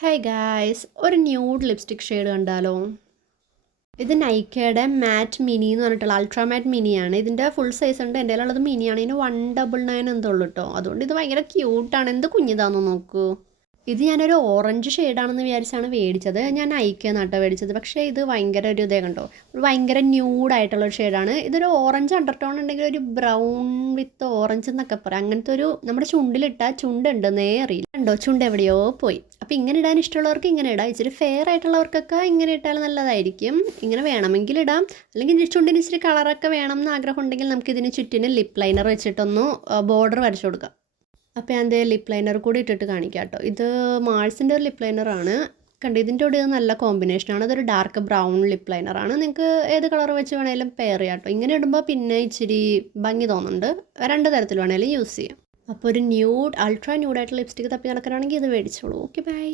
Hi guys, ഒരു nude lipstick shade കണ്ടാലോ? ഇത് നൈക്കയുടെ മാറ്റ് മിനി എന്ന് പറഞ്ഞിട്ടുള്ള അൾട്രാ മാറ്റ് മിനിയാണ്. ഇതിൻ്റെ ഫുൾ സൈസ് ഉണ്ട്, എൻ്റെ കയ്യിലുള്ളത് മിനിയാണ്. ഇതിന് 199 എന്തോ ഉള്ളൂ കേട്ടോ. അതുകൊണ്ട് ഇത് ഭയങ്കര ക്യൂട്ടാണ്. എന്ത് കുഞ്ഞിതാണെന്ന് നോക്കൂ. ഇത് ഞാനൊരു ഓറഞ്ച് ഷെയ്ഡാണെന്ന് വിചാരിച്ചാണ് മേടിച്ചത്. ഞാൻ നൈക്കയാണ് കേട്ടോ മേടിച്ചത്. പക്ഷേ ഇത് ഭയങ്കര ഒരു ഇതേ കണ്ടോ, ഒരു ഭയങ്കര ന്യൂഡായിട്ടുള്ളൊരു ഷെയ്ഡാണ്. ഇതൊരു ഓറഞ്ച് അണ്ടർടോൺ ഉണ്ടെങ്കിൽ ഒരു ബ്രൗൺ വിത്ത് ഓറഞ്ച് എന്നൊക്കെ പറയാം. അങ്ങനത്തെ ഒരു നമ്മുടെ ചുണ്ടിലിട്ടാൽ ചുണ്ടുണ്ടെന്നേ അറിയില്ല. കണ്ടോ, ചുണ്ട് എവിടെയോ പോയി. അപ്പോൾ ഇങ്ങനെ ഇടാൻ ഇഷ്ടമുള്ളവർക്ക് ഇങ്ങനെ ഇടാം. ഇച്ചിരി ഫെയർ ആയിട്ടുള്ളവർക്കൊക്കെ ഇങ്ങനെ ഇട്ടാൽ നല്ലതായിരിക്കും. ഇങ്ങനെ വേണമെങ്കിൽ ഇടാം. അല്ലെങ്കിൽ ചുണ്ടിന് ഇച്ചിരി കളറൊക്കെ വേണം എന്ന് ആഗ്രഹം ഉണ്ടെങ്കിൽ നമുക്ക് ഇതിന് ചുറ്റിന് ലിപ്പ് ലൈനർ വെച്ചിട്ടൊന്ന് ബോർഡർ വരച്ചു കൊടുക്കാം. അപ്പോൾ ഞാൻ ദേ ലിപ്പ് ലൈനർ കൂടി ഇട്ടിട്ട് കാണിക്കാം കേട്ടോ. ഇത് മാൾസിൻ്റെ ഒരു ലിപ്പ് ലൈനറാണ്. കണ്ടോ, ഇതിൻ്റെ കൂടെ ഇത് നല്ല കോമ്പിനേഷനാണ്. അതൊരു ഡാർക്ക് ബ്രൗൺ ലിപ്പ് ലൈനറാണ്. നിങ്ങൾക്ക് ഏത് കളർ വെച്ച് വേണേലും പെയർ ചെയ്യാം കേട്ടോ. ഇങ്ങനെ ഇടുമ്പോൾ പിന്നെ ഇച്ചിരി ഭംഗി തോന്നുന്നുണ്ട്. രണ്ട് തരത്തിൽ വേണേലും യൂസ് ചെയ്യാം. അപ്പോൾ ഒരു ന്യൂഡ് അൾട്രാ ന്യൂഡായിട്ടുള്ള ലിപ്സ്റ്റിക്ക് തപ്പി നടക്കാനാണെങ്കിൽ ഇത് മേടിച്ചോളൂ. Okay, by.